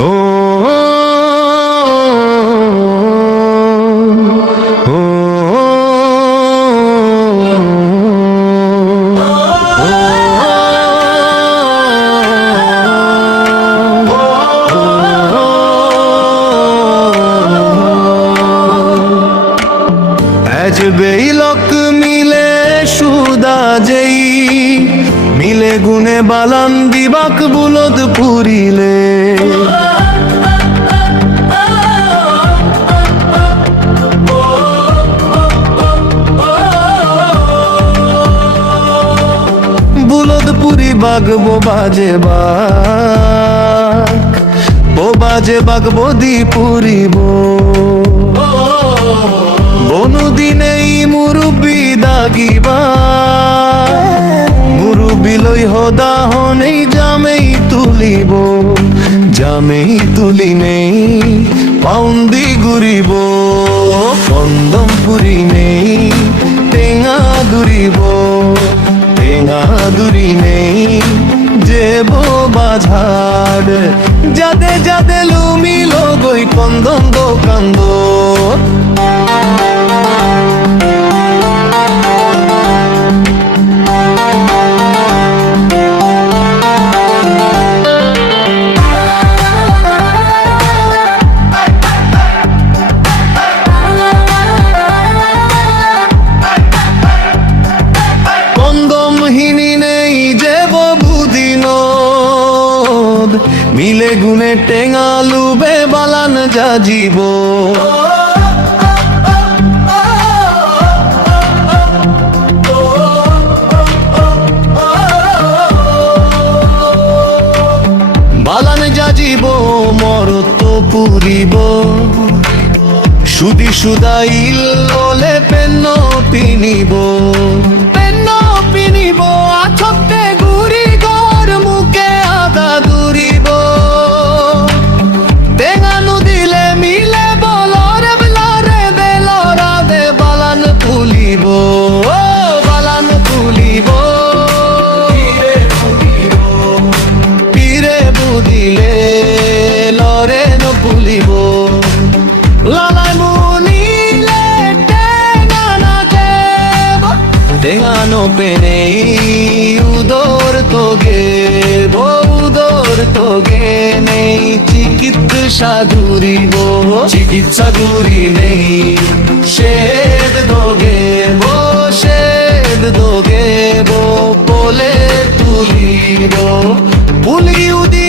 ও বেইলক মিলে সুদা যেই মিলে গুনে বালান দিবাক বুলদ পুরিলে বুলদ পুরি বাগ বাজে বাগ বাজে বাগ বদি পুরিব বনুদিনেই মুরুব্বি দাগিবা মুরুব্বি লই হদাহনেই জামেই তুলিব জামেই তুলি নেই পাউন্দি ঘুরিব কন্দম পুরি নেই টেঙা ঘুরিব টেঙা ঘুরি নেই যেব বাঝার যাদে যাদে লুমিল গই কন্দম দোকান্দ মিলে গুনে টেঙা লুবে বালান যাজিব বালান যাজিব মরত পুরিব সুদি সুদাইল ওলে পেন্ন পিনিব পেন্ন পিনিব আছতে গুরি গর মুখে আদা দুরিব টেঙানু দিলে মিলে বলরে বলরে বেলরা দে বালান তুলিব বালান তুলিব পীরে বুদিলে লরে ন পুলিব লালাই মুনিলে টেঙা না দেব টেঙানো পেনেই উদর তোগে উদর তোগে নেই চিকিৎসা ঘুরিব চিকিৎসা ঘুরি নেই শেদ দোগে শেদ দোগে পোলে তুলিব পুলি উদি